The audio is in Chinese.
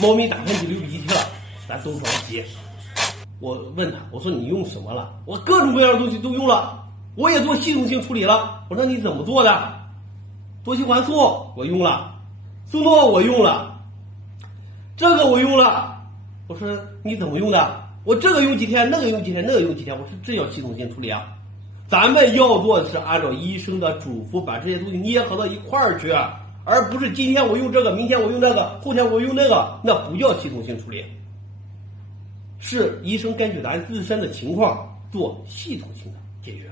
猫咪打喷嚏流鼻涕了，咱东床急。我问他，我说你用什么了？我各种各样的东西都用了，我也做系统性处理了。我说你怎么做的？多西环素我用了，苏诺我用了，这个我用了。我说你怎么用的？我这个用几天，那个用几天，那个用几天。我说这叫系统性处理啊。咱们要做的是按照医生的嘱咐，把这些东西捏合到一块儿去，而不是今天我用这个，明天我用这个，后天我用那个，那不叫系统性处理。是医生根据咱自身的情况做系统性的解决。